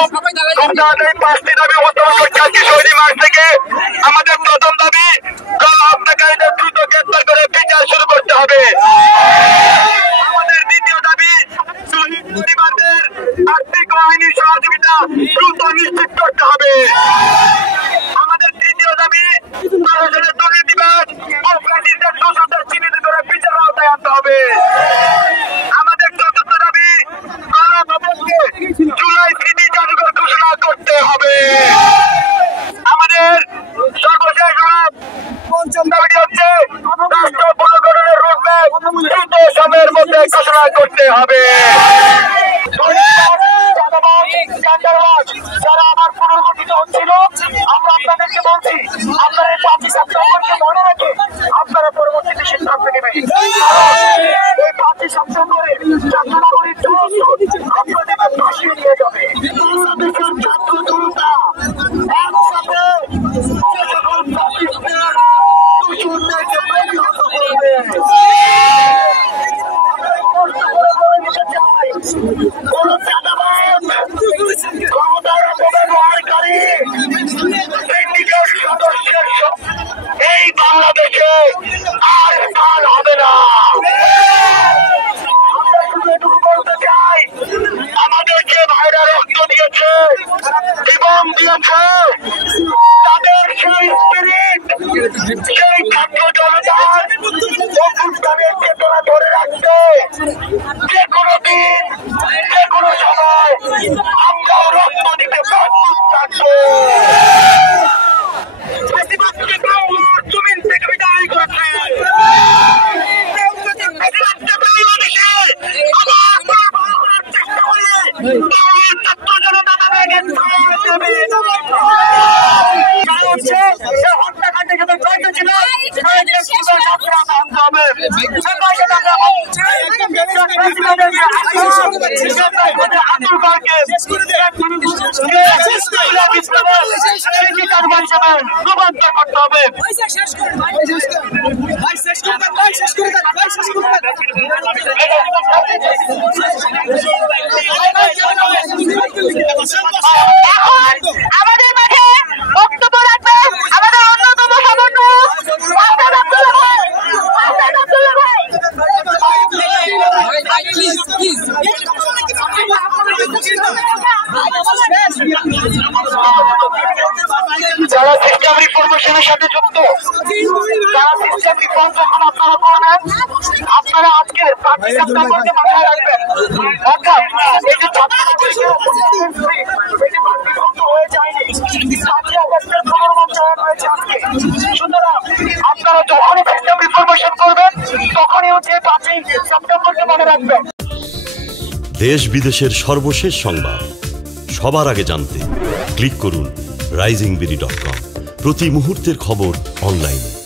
5টি দাবি উত্থাপন করছে আজকে শহীদ মাঠ থেকে। আমাদের প্রথম দাবি, গণ হত্যাকারীদের দ্রুত গ্রেপ্তার করে বিচার শুরু করতে হবে। আমাদের দ্বিতীয় দাবি, শহীদ পরিবারদের আর্থিক ও আইনি সহযোগিতা দ্রুত নিশ্চিত করতে হবে। আমাদের তৃতীয় দাবি, প্রশাসনের দুর্নীতিবাজ ও ফ্যাসিস্টদের দোষীদের চিহ্নিত করে বিচারের আওতায় আনতে হবে। আমাদের চতুর্থ দাবি, গণভবনকে জুলাই স্মৃতি জাদুঘর ঘোষণা করতে হবে। আমাদের সর্বশেষ পঞ্চম দাবিটি হচ্ছে, রাষ্ট্র পুনর্গঠনের রোডম্যাপ দ্রুত সময়ের মধ্যে ঘোষণা করতে হবে। যারা আবার পুনর্গঠিত হচ্ছিল, আমরা আপনাদেরকে বলছি, আপনারা 5ই সেপ্টেম্বরকে মনে রেখে আপনারা পরবর্তীতে সিদ্ধান্ত নেবেন। এই 5ই সেপ্টেম্বরে ছাত্রনগরীর আপনাদের ভাসিয়ে নিয়ে যাবে। ছাত্র জনতা একসাথে এই বাংলাদেশে আর স্থান হবে না। আমরা শুধু এটুকু বলতে চাই, আমাদের যে ভাইরা রক্ত দিয়েছে, জীবন দিয়েছে, তাদের সেই স্পিরিট, সেই ছাত্র জনতার অভ্যুত্থানের চেতনা ধরে রাখতে যে কোনো দিন, যে কোনো সময় আমরাও রক্ত দিতে প্রস্তুত থাকবো। আমাদের মাঠে বক্তব্য রাখবে আমাদের অন্যতম যারা সিস্টেম রিফরমেশনের সাথে যুক্ত, যারা সিস্টেম রিফর্ম যখন আপনারা করবেন, আপনারা আজকে 5ই সেপ্টেম্বরকে মাথায় রাখবেন। অর্থাৎ এই যে হয়ে যায়নি, 5ই আগস্টের পুনর্মঞ্চায়ন হয়েছে আজকে। সুতরাং আপনারা যখনই সিস্টেম রিফরমেশন করবেন, তখনই হচ্ছে 5ই সেপ্টেম্বরকে মনে রাখবেন। দেশ বিদেশের সর্বশেষ সংবাদ সবার আগে জানতে ক্লিক করুন risingbery.com। প্রতি মুহূর্তের খবর অনলাইনে।